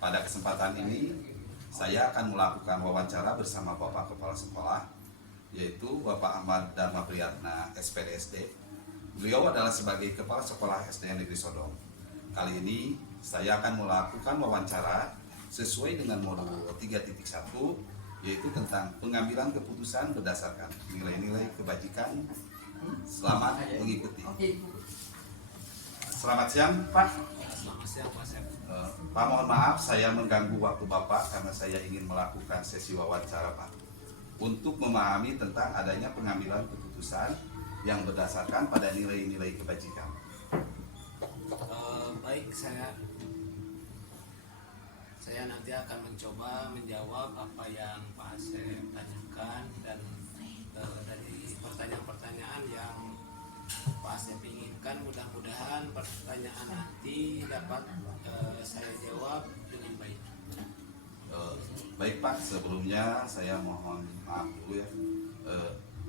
Pada kesempatan ini, saya akan melakukan wawancara bersama Bapak Kepala Sekolah, yaitu Bapak Ahmad Dharma Priyatna, SPDSD. Beliau adalah sebagai Kepala Sekolah SD Negeri Sodong. Kali ini, saya akan melakukan wawancara sesuai dengan modul 3.1, yaitu tentang pengambilan keputusan berdasarkan nilai-nilai kebajikan. Selamat mengikuti. Selamat siang, Pak. Selamat siang, Pak Sep. Pak, mohon maaf saya mengganggu waktu Bapak karena saya ingin melakukan sesi wawancara, Pak, untuk memahami tentang adanya pengambilan keputusan yang berdasarkan pada nilai-nilai kebajikan. Baik, saya nanti akan mencoba menjawab apa yang Pak Asep tanyakan, dan dari pertanyaan-pertanyaan yang Pak Asep inginkan, mudah-mudahan pertanyaan nanti dapat saya jawab dengan baik. Baik Pak, sebelumnya saya mohon maaf dulu ya.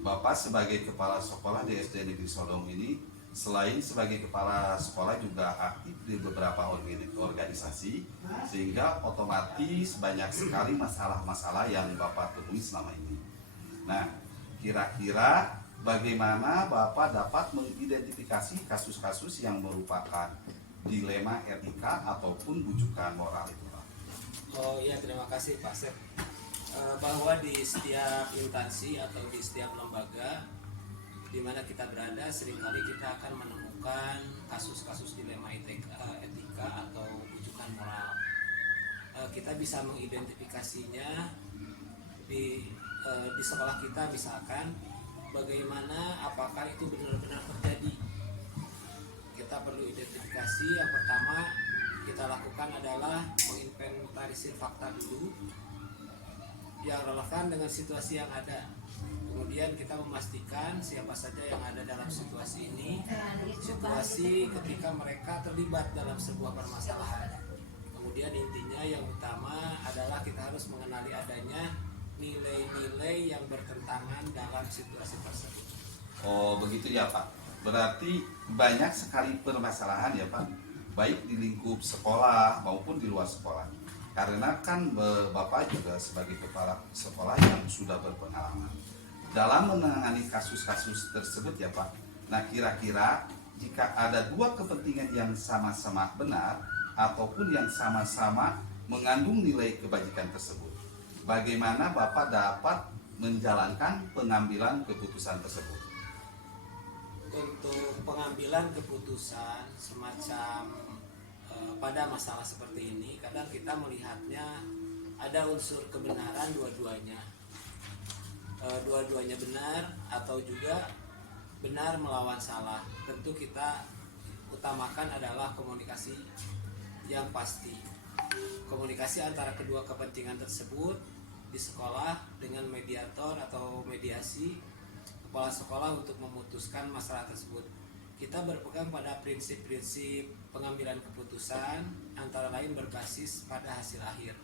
Bapak sebagai Kepala Sekolah di SD Negeri Sodong ini, selain sebagai Kepala Sekolah juga aktif di beberapa organisasi, sehingga otomatis banyak sekali masalah-masalah yang Bapak temui selama ini. Nah, kira-kira bagaimana Bapak dapat mengidentifikasi kasus-kasus yang merupakan dilema etika ataupun bujukan moral itu, Pak? Oh iya, terima kasih Pak Sep. Bahwa di setiap instansi atau di setiap lembaga di mana kita berada, seringkali kita akan menemukan kasus-kasus dilema etika atau bujukan moral. Kita bisa mengidentifikasinya di sekolah kita, misalkan bagaimana apakah itu benar-benar terjadi. Kita perlu identifikasi. Yang pertama kita lakukan adalah menginventarisir fakta dulu yang relevan dengan situasi yang ada. Kemudian kita memastikan siapa saja yang ada dalam situasi ini, situasi ketika mereka terlibat dalam sebuah permasalahan. Kemudian intinya yang utama adalah kita harus mengenali adanya nilai-nilai yang bertentangan dalam situasi tersebut. Oh begitu ya Pak. Berarti banyak sekali permasalahan ya Pak, baik di lingkup sekolah maupun di luar sekolah. Karena kan Bapak juga sebagai kepala sekolah yang sudah berpengalaman dalam menangani kasus-kasus tersebut ya Pak. Nah kira-kira jika ada dua kepentingan yang sama-sama benar ataupun yang sama-sama mengandung nilai kebajikan tersebut, bagaimana Bapak dapat menjalankan pengambilan keputusan tersebut? Untuk pengambilan keputusan semacam pada masalah seperti ini, kadang kita melihatnya ada unsur kebenaran dua-duanya. Dua-duanya benar atau juga benar melawan salah. Tentu kita utamakan adalah komunikasi yang pasti. Komunikasi antara kedua kepentingan tersebut di sekolah dengan mediator atau mediasi kepala sekolah untuk memutuskan masalah tersebut. Kita berpegang pada prinsip-prinsip pengambilan keputusan, antara lain berbasis pada hasil akhir.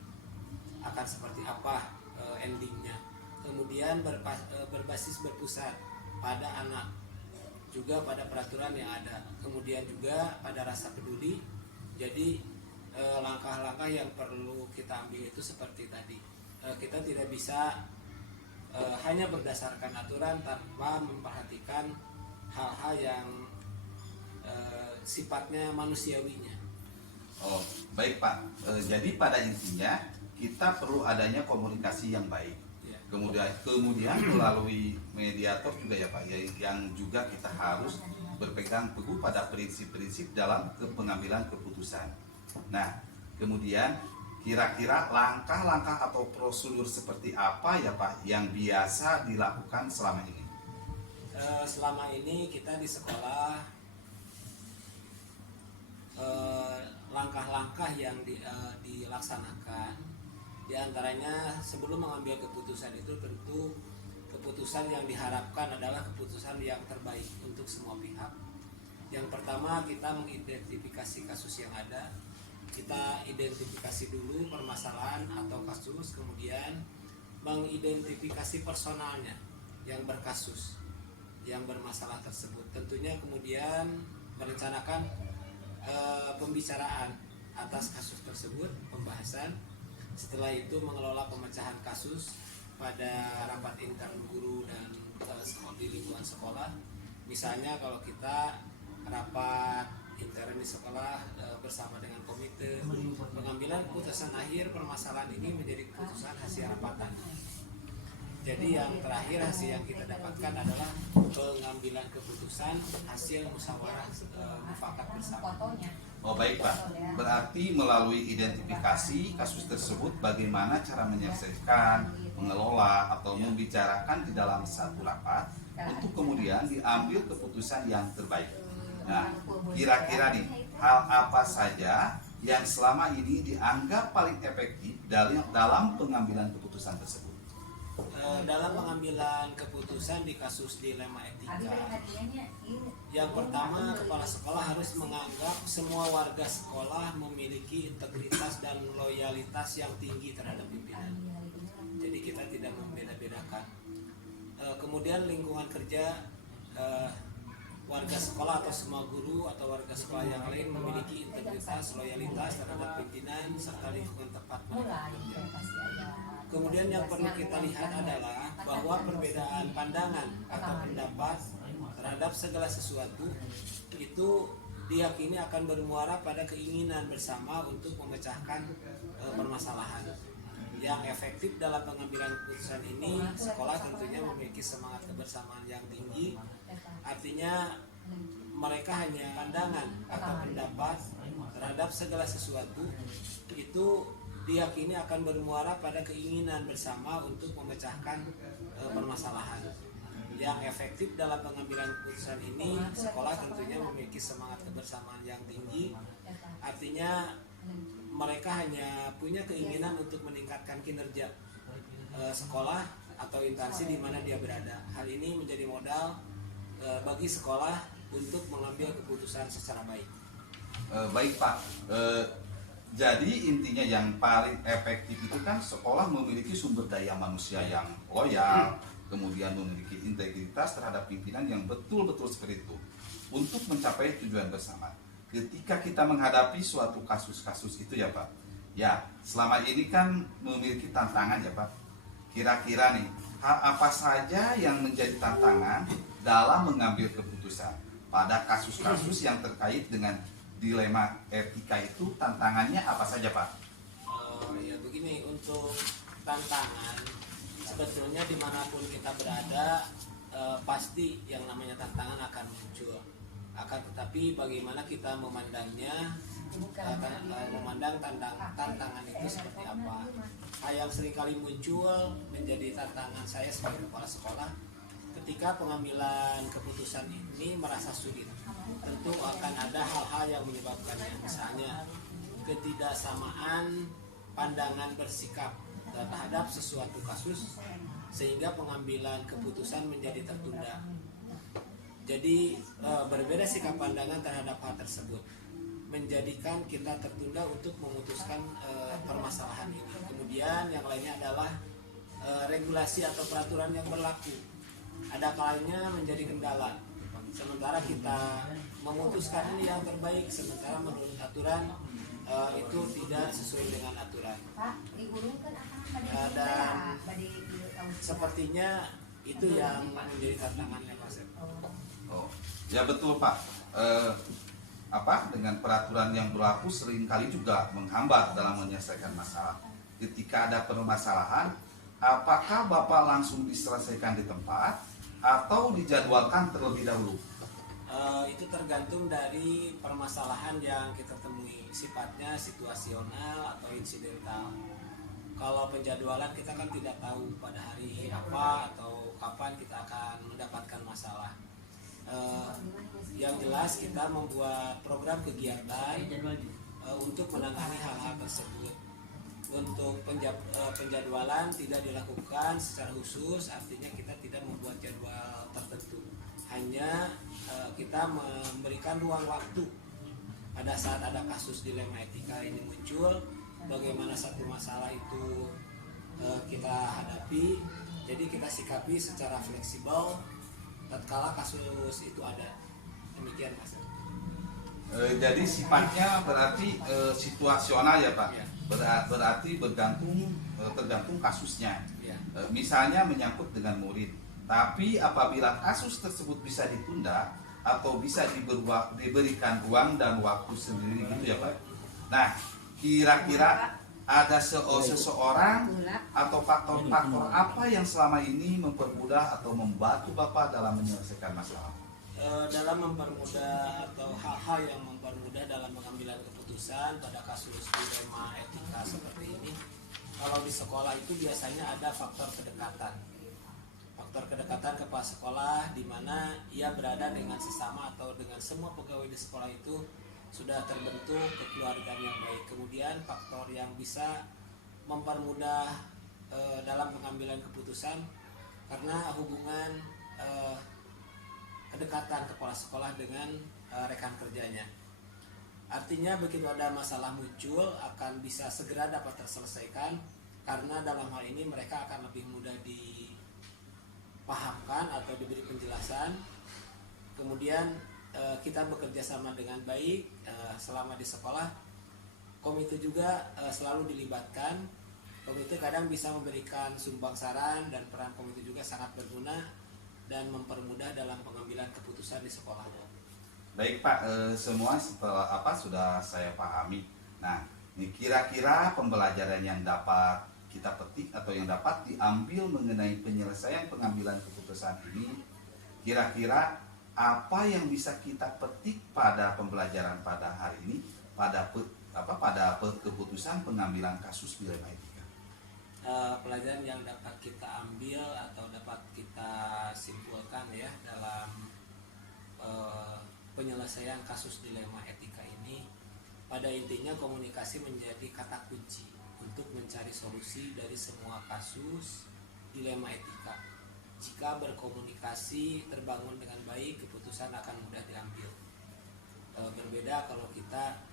Akan seperti apa endingnya. Kemudian berbasis berpusat pada anak, juga pada peraturan yang ada. Kemudian juga pada rasa peduli. Jadi langkah-langkah yang perlu kita ambil itu seperti tadi. Kita tidak bisa hanya berdasarkan aturan tanpa memperhatikan hal-hal yang sifatnya manusiawinya. Oh baik Pak. Jadi pada intinya kita perlu adanya komunikasi yang baik. Ya. Kemudian melalui mediator juga ya Pak, yang juga kita harus berpegang teguh pada prinsip-prinsip dalam pengambilan keputusan. Nah, kemudian kira-kira langkah-langkah atau prosedur seperti apa ya Pak yang biasa dilakukan selama ini? Selama ini kita di sekolah langkah-langkah yang dilaksanakan, diantaranya sebelum mengambil keputusan itu tentu keputusan yang diharapkan adalah keputusan yang terbaik untuk semua pihak. Yang pertama, kita mengidentifikasi kasus yang ada. Kita identifikasi dulu permasalahan atau kasus, kemudian mengidentifikasi personalnya yang berkasus, yang bermasalah tersebut. Tentunya kemudian merencanakan pembicaraan atas kasus tersebut, pembahasan. Setelah itu mengelola pemecahan kasus pada rapat intern guru dan di lingkungan sekolah. Misalnya kalau kita rapat intern di sekolah bersama dengan komite, pengambilan keputusan akhir permasalahan ini menjadi keputusan hasil rapatan. Jadi yang terakhir hasil yang kita dapatkan adalah pengambilan keputusan hasil musyawarah mufakat bersama. Oh baik Pak, berarti melalui identifikasi kasus tersebut bagaimana cara menyelesaikan, mengelola atau membicarakan di dalam satu rapat untuk kemudian diambil keputusan yang terbaik. Nah, kira-kira nih hal apa saja yang selama ini dianggap paling efektif dalam pengambilan keputusan tersebut? Dalam pengambilan keputusan di kasus dilema etika, yang pertama kepala sekolah harus menganggap semua warga sekolah memiliki integritas dan loyalitas yang tinggi terhadap pimpinan. Jadi kita tidak membeda-bedakan. Kemudian lingkungan kerja, warga sekolah atau semua guru atau warga sekolah yang lain memiliki integritas, loyalitas terhadap pimpinan serta lingkungan tempat mereka bekerja. Kemudian yang perlu kita lihat adalah bahwa perbedaan pandangan atau pendapat terhadap segala sesuatu itu diyakini akan bermuara pada keinginan bersama untuk memecahkan permasalahan. Yang efektif dalam pengambilan keputusan ini, sekolah tentunya memiliki semangat kebersamaan yang tinggi. Artinya mereka hanya pandangan atau pendapat terhadap segala sesuatu itu diyakini akan bermuara pada keinginan bersama untuk memecahkan permasalahan. Yang efektif dalam pengambilan keputusan ini, sekolah tentunya memiliki semangat kebersamaan yang tinggi. Artinya mereka hanya punya keinginan untuk meningkatkan kinerja sekolah atau instansi di mana dia berada. Hal ini menjadi modal bagi sekolah untuk mengambil keputusan secara baik. Baik Pak, jadi intinya yang paling efektif itu kan sekolah memiliki sumber daya manusia yang loyal, kemudian memiliki integritas terhadap pimpinan yang betul-betul seperti itu untuk mencapai tujuan bersama. Ketika kita menghadapi suatu kasus-kasus itu ya Pak, ya selama ini kan memiliki tantangan ya Pak. Kira-kira nih hal apa saja yang menjadi tantangan dalam mengambil keputusan pada kasus-kasus yang terkait dengan dilema etika itu, tantangannya apa saja Pak? Ya begini, untuk tantangan sebetulnya dimanapun kita berada pasti yang namanya tantangan akan muncul. Akan tetapi bagaimana kita memandangnya, memandang tantangan itu seperti apa. Hal yang seringkali muncul menjadi tantangan saya sebagai kepala sekolah ketika pengambilan keputusan ini merasa sulit. Tentu akan ada hal-hal yang menyebabkannya, misalnya ketidaksamaan pandangan bersikap terhadap sesuatu kasus sehingga pengambilan keputusan menjadi tertunda. Jadi berbeda sikap pandangan terhadap hal tersebut menjadikan kita tertunda untuk memutuskan permasalahan ini. Kemudian yang lainnya adalah regulasi atau peraturan yang berlaku. Ada kalanya menjadi kendala. Sementara kita memutuskan ini yang terbaik, sementara menurut aturan itu tidak sesuai dengan aturan. Dan sepertinya itu yang menjadi tantangannya Pak Sep. Oh, ya betul Pak. Dengan peraturan yang berlaku seringkali juga menghambat dalam menyelesaikan masalah. Ketika ada permasalahan, apakah Bapak langsung diselesaikan di tempat atau dijadwalkan terlebih dahulu? Itu tergantung dari permasalahan yang kita temui, sifatnya situasional atau insidental. Kalau penjadwalan kita kan tidak tahu pada hari apa atau kapan kita akan mendapatkan masalah. Yang jelas kita membuat program kegiatan untuk menangani hal-hal tersebut. Untuk penjadwalan tidak dilakukan secara khusus, artinya kita tidak membuat jadwal tertentu. Hanya kita memberikan ruang waktu pada saat ada kasus dilema etika ini muncul, bagaimana satu masalah itu kita hadapi. Jadi kita sikapi secara fleksibel tatkala kasus itu ada. Demikian Mas. Jadi sifatnya berarti situasional ya Pak. Ya. Berarti tergantung kasusnya. Ya. Misalnya menyangkut dengan murid. Tapi apabila kasus tersebut bisa ditunda atau bisa diberikan ruang dan waktu sendiri gitu ya Pak. Nah, kira-kira ada seseorang atau faktor-faktor apa yang selama ini mempermudah atau membantu Bapak dalam menyelesaikan masalah? Dalam mempermudah atau hal-hal yang mempermudah dalam pengambilan keputusan pada kasus dilema etika seperti ini, kalau di sekolah itu biasanya ada faktor kedekatan kepala sekolah, di mana ia berada dengan sesama atau dengan semua pegawai di sekolah itu sudah terbentuk kekeluargaan yang baik. Kemudian faktor yang bisa mempermudah dalam pengambilan keputusan karena hubungan kedekatan kepala sekolah dengan rekan kerjanya. Artinya begitu ada masalah muncul akan bisa segera dapat terselesaikan, karena dalam hal ini mereka akan lebih mudah dipahamkan atau diberi penjelasan. Kemudian kita bekerja sama dengan baik selama di sekolah. Komite juga selalu dilibatkan. Komite kadang bisa memberikan sumbang saran, dan peran komite juga sangat berguna dan mempermudah dalam pengambilan keputusan di sekolah. Baik Pak, semua setelah sudah saya pahami. Nah, ini kira-kira pembelajaran yang dapat kita petik atau yang dapat diambil mengenai penyelesaian pengambilan keputusan ini, kira-kira apa yang bisa kita petik pada pembelajaran pada hari ini pada keputusan pengambilan kasus dilema etika? Pelajaran yang dapat kita ambil atau dapat kita simpulkan ya dalam penyelesaian kasus dilema etika ini, pada intinya komunikasi menjadi kata kunci untuk mencari solusi dari semua kasus dilema etika. Jika berkomunikasi terbangun dengan baik, keputusan akan mudah diambil. Berbeda kalau kita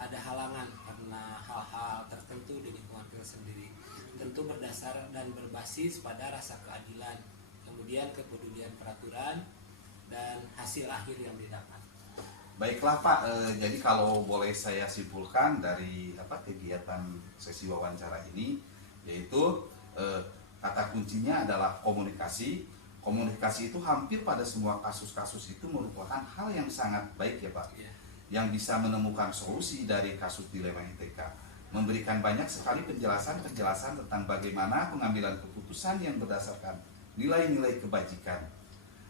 ada halangan karena hal-hal tertentu di lingkungan kita sendiri. Tentu berdasar dan berbasis pada rasa keadilan, kemudian kepedulian peraturan, dan hasil akhir yang didapat. Baiklah Pak, jadi kalau boleh saya simpulkan dari kegiatan sesi wawancara ini, yaitu kata kuncinya adalah komunikasi. Komunikasi itu hampir pada semua kasus-kasus itu merupakan hal yang sangat baik ya Pak, yang bisa menemukan solusi dari kasus dilema etika, memberikan banyak sekali penjelasan tentang bagaimana pengambilan keputusan yang berdasarkan nilai-nilai kebajikan.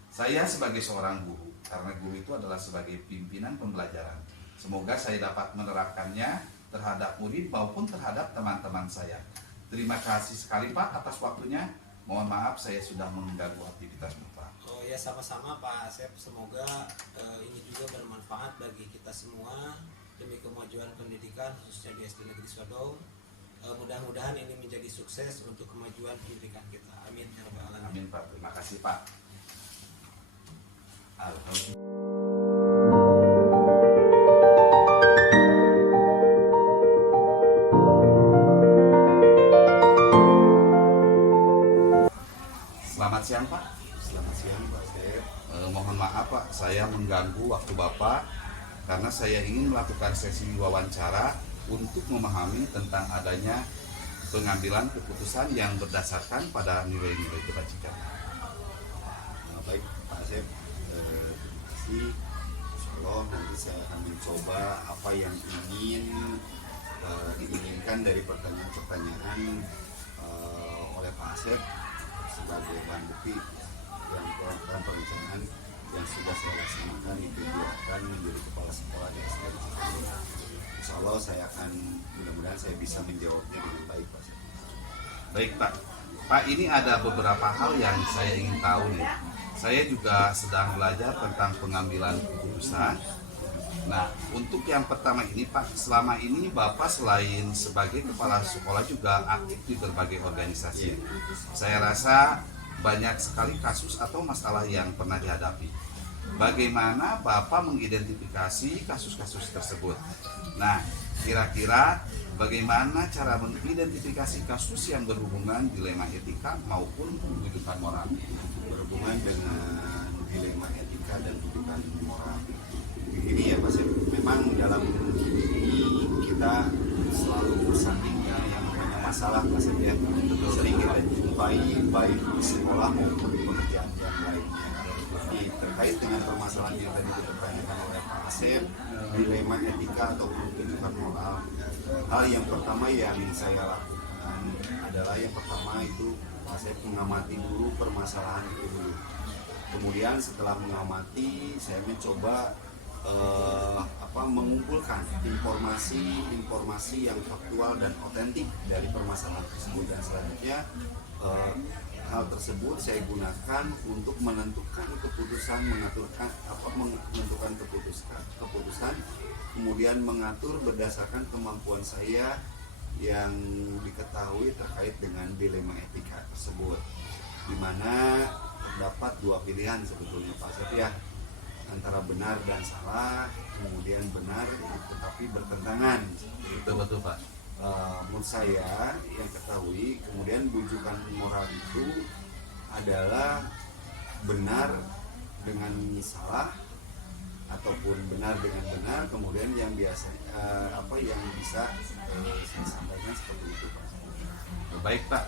Saya sebagai seorang guru, karena guru itu adalah sebagai pimpinan pembelajaran, semoga saya dapat menerapkannya terhadap murid maupun terhadap teman-teman saya. Terima kasih sekali Pak atas waktunya. Mohon maaf saya sudah mengganggu aktivitas Bapak. Oh ya, sama-sama Pak Asep. Semoga ini juga bermanfaat bagi kita semua demi kemajuan pendidikan khususnya di SD Negeri Sodong. Mudah-mudahan ini menjadi sukses untuk kemajuan pendidikan kita. Amin ya rabbal alamin. Amin Pak. Terima kasih Pak. Alhamdulillah. Selamat siang Pak. Selamat siang Pak Asep. Mohon maaf Pak, saya mengganggu waktu Bapak karena saya ingin melakukan sesi wawancara untuk memahami tentang adanya pengambilan keputusan yang berdasarkan pada nilai-nilai kebajikan. Baik Pak Asep, terima kasih. Insyaallah nanti saya akan mencoba apa yang diinginkan dari pertanyaan-pertanyaan oleh Pak Asep sebagai bahan bukti yang dalam perencanaan yang sudah saya laksanakan itu dilakukan menjadi kepala sekolah di SD. Insya Allah saya akan mudah-mudahan saya bisa menjawabnya dengan baik Pak. Baik Pak. Pak, ini ada beberapa hal yang saya ingin tahu nih. Saya juga sedang belajar tentang pengambilan keputusan. Nah, untuk yang pertama ini Pak, selama ini Bapak selain sebagai kepala sekolah juga aktif di berbagai organisasi. Saya rasa banyak sekali kasus atau masalah yang pernah dihadapi. Bagaimana Bapak mengidentifikasi kasus-kasus tersebut? Nah, kira-kira bagaimana cara mengidentifikasi kasus yang berhubungan dilema etika maupun rujukan moral? Berhubungan dengan dilema etika dan rujukan moral. Begini ya Pak Sep, memang dalam hidup ini kita selalu bersanding dengan yang namanya masalah Pak Sep ya. Sering kita jumpai baik di sekolah maupun di pekerjaan yang lainnya. Jadi terkait dengan permasalahan yang tadi ditanyakan oleh Pak Asep, dilema etika ataupun kehidupan moral, hal yang pertama yang saya lakukan adalah yang pertama itu saya mengamati dulu permasalahan itu dulu. Kemudian setelah mengamati, saya mencoba mengumpulkan informasi yang faktual dan otentik dari permasalahan tersebut, dan selanjutnya hal tersebut saya gunakan untuk menentukan keputusan, menentukan keputusan, kemudian mengatur berdasarkan kemampuan saya yang diketahui terkait dengan dilema etika tersebut, di mana terdapat dua pilihan sebetulnya Pak Sep ya, antara benar dan salah, kemudian benar tetapi bertentangan. Betul Pak. Menurut saya yang ketahui, kemudian bujukan moral itu adalah benar dengan salah ataupun benar dengan benar, kemudian yang biasa yang bisa disampaikan seperti itu Pak. Baik Pak,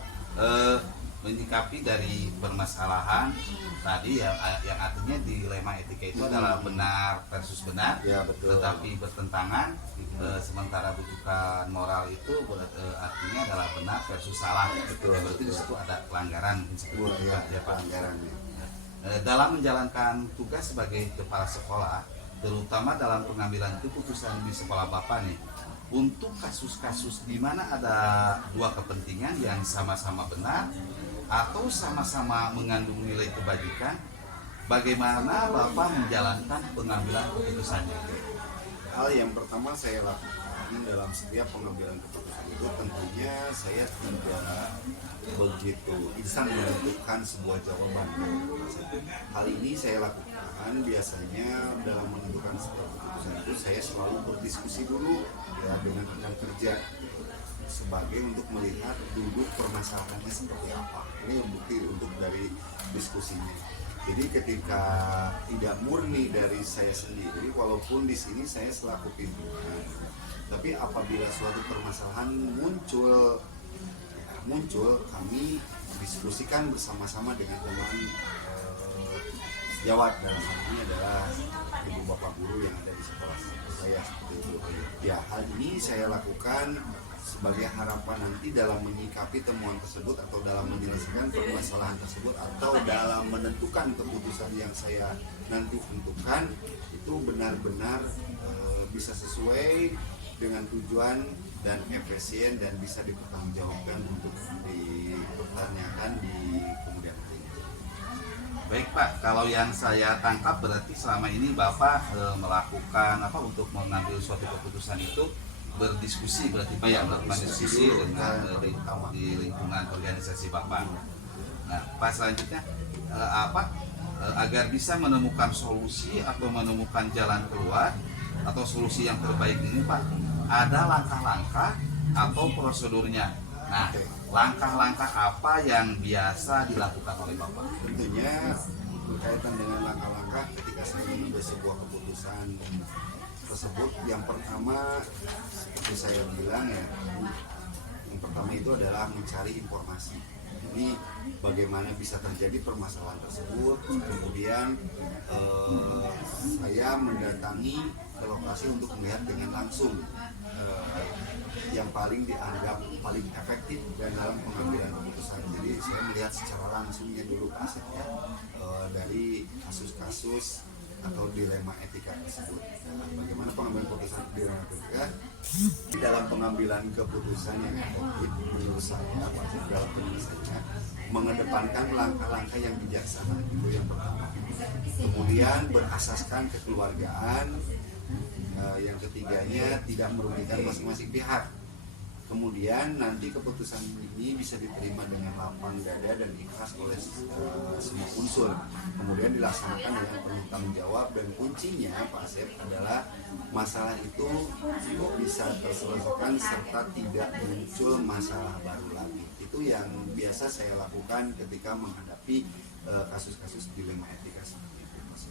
menyikapi dari permasalahan tadi yang artinya dilema etika itu adalah benar versus benar, Ya, betul. tetapi bertentangan. Sementara bujukan moral itu artinya adalah benar versus salah. Betul. Berarti di situ ada pelanggaran seperti itu Pak, ya Pak. Pelanggaran ya. Dalam menjalankan tugas sebagai kepala sekolah, terutama dalam pengambilan keputusan di sekolah Bapak nih, untuk kasus-kasus di mana ada dua kepentingan yang sama-sama benar atau sama-sama mengandung nilai kebajikan, bagaimana Bapak menjalankan pengambilan keputusannya? Hal yang pertama saya lakukan dalam setiap pengambilan keputusan itu tentunya saya tidak begitu instan menentukan sebuah jawaban. Hal ini saya lakukan biasanya dalam menentukan sebuah keputusan itu saya selalu berdiskusi dulu ya dengan rekan kerja sebagai untuk melihat duduk permasalahannya seperti apa. Ini bukti untuk dari diskusinya. Jadi ketika tidak murni dari saya sendiri, walaupun di sini saya selaku pimpinan, tapi apabila suatu permasalahan muncul, kami diskusikan bersama-sama dengan teman sejawat, dalam hal ini adalah ibu bapak guru yang ada di sekolah saya seperti itu. Ya, hal ini saya lakukan sebagai harapan nanti dalam menyikapi temuan tersebut atau dalam menyelesaikan permasalahan tersebut atau dalam menentukan keputusan yang saya nanti tentukan itu benar-benar bisa sesuai dengan tujuan dan efisien dan bisa dipertanggungjawabkan untuk dipertanyakan di kemudian hari. Baik Pak, kalau yang saya tangkap berarti selama ini Bapak melakukan untuk mengambil suatu keputusan itu berdiskusi, berarti Pak yang melakukan diskusi dengan di lingkungan organisasi Bapak. Nah, Pak selanjutnya agar bisa menemukan solusi atau menemukan jalan keluar atau solusi yang terbaik ini Pak, ada langkah-langkah atau prosedurnya. Nah, langkah-langkah apa yang biasa dilakukan oleh Bapak? Tentunya berkaitan dengan langkah-langkah ketika saya mengambil sebuah keputusan tersebut, yang pertama seperti saya bilang ya, yang pertama itu adalah mencari informasi. Ini bagaimana bisa terjadi permasalahan tersebut, kemudian saya mendatangi ke lokasi untuk melihat dengan langsung yang paling dianggap paling efektif dan dalam pengambilan keputusan. Jadi saya melihat secara langsungnya dulu asetnya dari kasus-kasus atau dilema etika tersebut. Nah, bagaimana pengambilan keputusan dilema etika? Dalam pengambilan keputusan yang efektif menurut saya, dalam penyelesaiannya mengedepankan langkah-langkah yang bijaksana, itu yang pertama. Kemudian berasaskan kekeluargaan, yang ketiganya tidak merugikan masing-masing pihak. Kemudian nanti keputusan ini bisa diterima dengan lapang dada dan ikhlas oleh semua unsur. Kemudian dilaksanakan dengan penuh tanggung jawab, dan kuncinya Pak Asep adalah masalah itu bisa terselesaikan serta tidak muncul masalah baru lagi. Itu yang biasa saya lakukan ketika menghadapi kasus-kasus dilema etika seperti itu.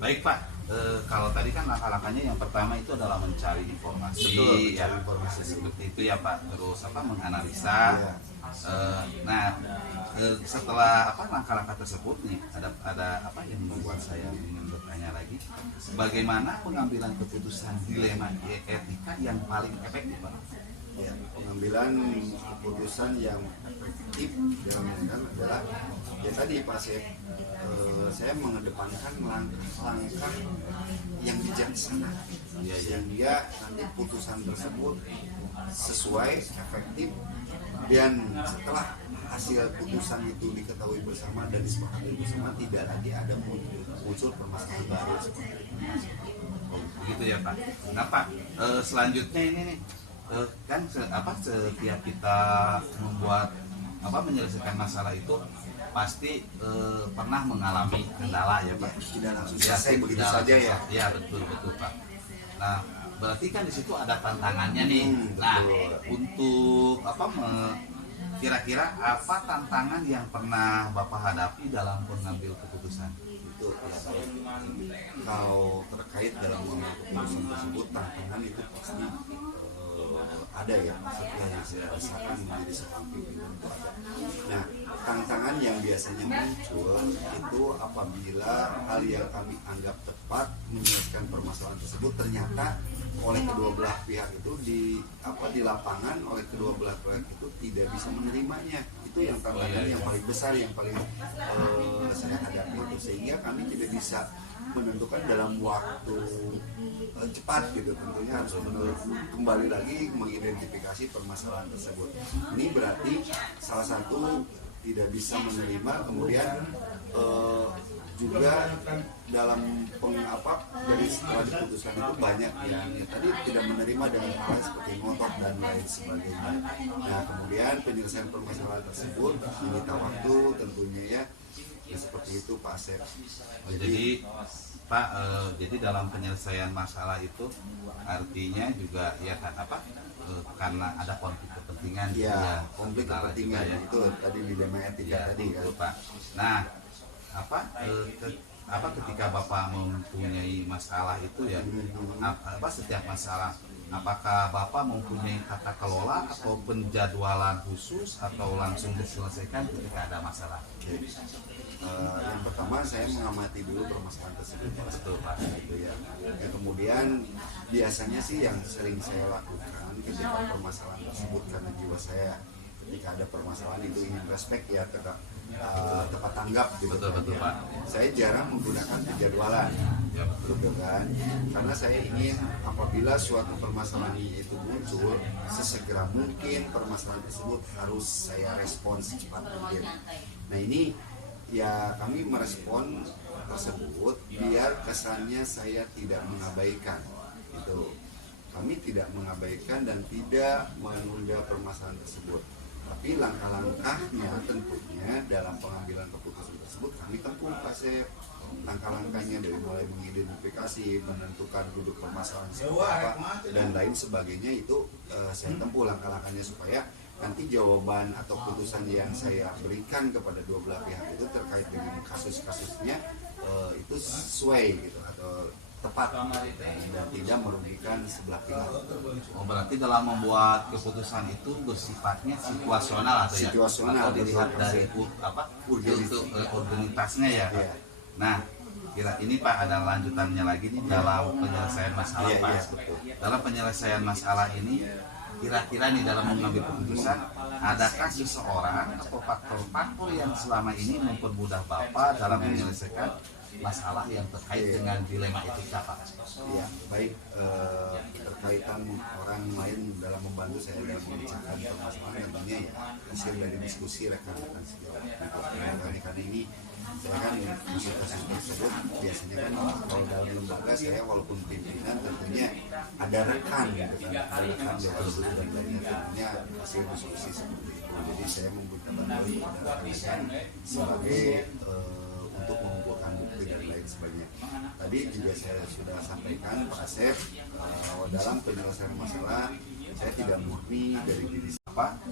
Baik Pak, kalau tadi kan langkah-langkahnya yang pertama itu adalah mencari informasi, Betul, ya mencari informasi. seperti itu ya Pak. Terus menganalisa. Iya. Nah, setelah langkah-langkah tersebut nih, ada apa yang membuat saya ingin bertanya lagi, bagaimana pengambilan keputusan dilema etika yang paling efektif Pak? Ya, pengambilan keputusan yang efektif dalam hal adalah ya tadi Pak saya mengedepankan langkah-langkah yang bijaksana, sehingga nanti putusan tersebut sesuai, efektif, dan setelah hasil putusan itu diketahui bersama dan disepakati bersama, tidak lagi ada muncul permasalahan baru seperti itu. Oh, begitu ya Pak. Nah Pak, selanjutnya ini nih, kan setiap kita menyelesaikan masalah itu pasti pernah mengalami kendala ya Pak. Tidak langsung selesai begitu saja ya. Ya betul Pak. Nah berarti kan di situ ada tantangannya nih. Nah untuk kira-kira apa tantangan yang pernah Bapak hadapi dalam mengambil keputusan? Itu ya, kalau terkait dalam mengambil keputusan tersebut, tantangan itu pasti ada ya, maksudnya yang saya rasakan menjadi seorang pimpinan itu ada. Nah, tantangan yang biasanya muncul itu apabila hal yang kami anggap tepat menyelesaikan permasalahan tersebut ternyata oleh kedua belah pihak itu di lapangan oleh kedua belah pihak itu tidak bisa menerimanya. Itu yang tantangan yang paling besar, yang paling saya hadapi itu, sehingga kami tidak bisa menentukan dalam waktu cepat gitu. Tentunya harus kembali lagi mengidentifikasi permasalahan tersebut. Ini berarti salah satu tidak bisa menerima, kemudian juga dalam dari setelah diputuskan itu banyak yang tadi tidak menerima dengan hal seperti ngotot dan lain sebagainya. Nah kemudian penyelesaian permasalahan tersebut menyita waktu tentunya ya seperti itu Pak Asep. Jadi Pak, jadi dalam penyelesaian masalah itu artinya juga ya kan karena ada konflik kepentingan. Ya, konflik juga kepentingan ya. itu tadi dilema etika tadi kan. Betul, Pak. Nah, ketika Bapak mempunyai masalah itu ya, setiap masalah, apakah Bapak mempunyai tata kelola atau penjadwalan khusus atau langsung diselesaikan ketika ada masalah? Yang pertama saya mengamati dulu permasalahan tersebut. Betul Pak. Gitu ya. Kemudian biasanya sih yang sering saya lakukan ketika permasalahan tersebut, karena jiwa saya ketika ada permasalahan itu ingin respect ya, tepat tanggap gitu. Betul Pak. Saya jarang menggunakan penjadwalan. Ya, betul kan? Karena saya ingin apabila suatu permasalahan itu muncul, sesegera mungkin permasalahan tersebut harus saya respons secepat mungkin. Nah ini ya kami merespon tersebut biar kesannya saya tidak mengabaikan itu. Kami tidak mengabaikan dan tidak menunda permasalahan tersebut. Tapi langkah-langkahnya tentunya dalam pengambilan keputusan tersebut kami tempuh Pak Sep. Langkah-langkahnya dari mulai mengidentifikasi, menentukan duduk permasalahan seperti apa dan lain sebagainya itu saya tempuh langkah-langkahnya supaya nanti jawaban atau putusan yang saya berikan kepada dua belah pihak itu terkait dengan kasus-kasusnya itu sesuai gitu atau tepat dan tidak merugikan sebelah pihak. Oh berarti dalam membuat keputusan itu bersifatnya situasional atau situasional, atau dilihat betul, dari urgenitasnya ya. Iya. Nah kira ini Pak ada lanjutannya lagi nih dalam penyelesaian masalah Iya, Pak. iya, betul. Dalam penyelesaian masalah ini kira-kira nih dalam mengambil keputusan adakah seseorang atau faktor-faktor yang selama ini mempermudah Bapak dalam menyelesaikan masalah yang terkait dengan dilema etika Pak? Ya, baik terkaitan orang lain dalam membantu saya dalam memecahkan permasalahan tentunya ya hasil dari diskusi rekan-rekan sejawat. Karena ini saya kan di kasus tersebut biasanya kan kalau dalam lembaga saya walaupun pimpinan tentunya ada rekan gitu kan, ada rekan dari sudut dan lainnya tentunya hasil diskusi seperti itu. Jadi saya membuka bantuan kepada rekan sebagai untuk mengumpulkan bukti dan lain sebagainya. Tadi juga saya sudah sampaikan Pak Asep dalam penyelesaian masalah saya tidak murni dari diri saya. Bapak,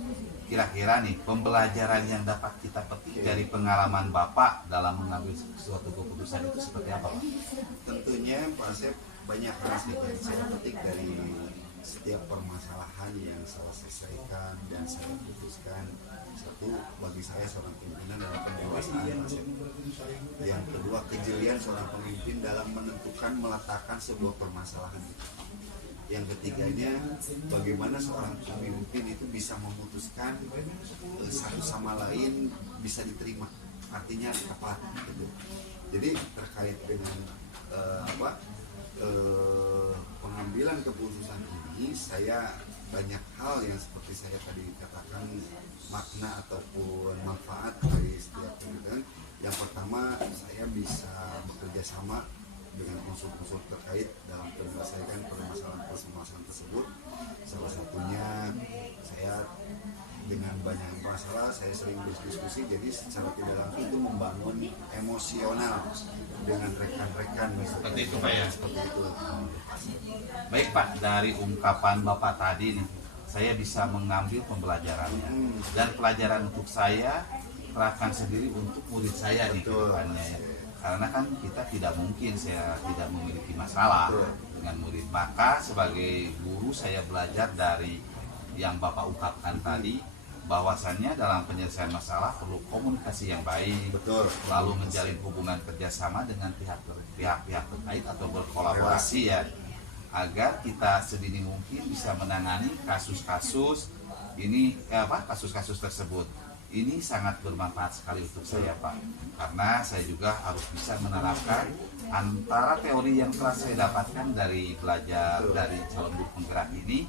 kira-kira nih pembelajaran yang dapat kita petik dari pengalaman Bapak dalam mengambil suatu keputusan itu seperti apa, Pak? Tentunya Pak Asep banyak hal yang saya petik dari setiap permasalahan yang saya selesaikan dan saya putuskan. Satu, bagi saya seorang pimpinan dalam pendewasaan Pak Asep. Yang kedua, kejelian seorang pemimpin dalam menentukan meletakkan sebuah permasalahan itu. Yang ketiganya, bagaimana seorang pemimpin itu bisa memutuskan satu sama lain bisa diterima, artinya tepat gitu. Jadi terkait dengan pengambilan keputusan ini, saya banyak hal yang seperti saya tadi katakan, makna ataupun manfaat dari setiap pemimpin. Yang pertama, saya bisa bekerja sama dengan unsur-unsur terkait dalam menyelesaikan permasalahan tersebut. Salah satunya, saya dengan banyak masalah saya sering berdiskusi, jadi secara tidak langsung itu membangun emosional dengan rekan-rekan Seperti itu, Pak, ya? Seperti itu. Baik, Pak, dari ungkapan Bapak tadi nih, saya bisa mengambil pembelajarannya. Dan pelajaran untuk saya terapkan sendiri untuk murid saya di Betul. depannya ya. Karena kan kita tidak mungkin saya tidak memiliki masalah dengan murid. Maka sebagai guru saya belajar dari yang Bapak ungkapkan tadi, bahwasannya dalam penyelesaian masalah perlu komunikasi yang baik, Betul. lalu menjalin hubungan kerjasama dengan pihak-pihak terkait atau berkolaborasi ya, agar kita sedini mungkin bisa menangani kasus-kasus ini kasus-kasus tersebut. Ini sangat bermanfaat sekali untuk saya, Pak, karena saya juga harus bisa menerapkan antara teori yang telah saya dapatkan dari belajar dari calon guru penggerak ini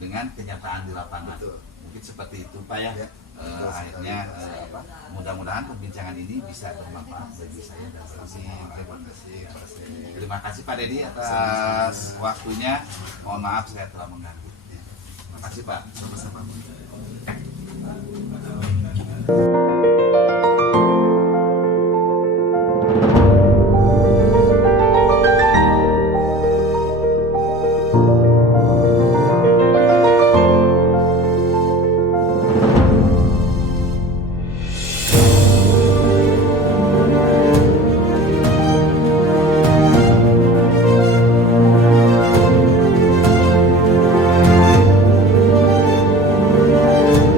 dengan kenyataan di lapangan. Betul. Mungkin seperti itu, Pak ya. Ya. Akhirnya mudah-mudahan perbincangan ini bisa bermanfaat bagi saya dan Terima kasih Pak Asep. terima kasih Pak Dedi atas waktunya. Mohon maaf saya telah mengganggu. Terima kasih, Pak. Sama-sama.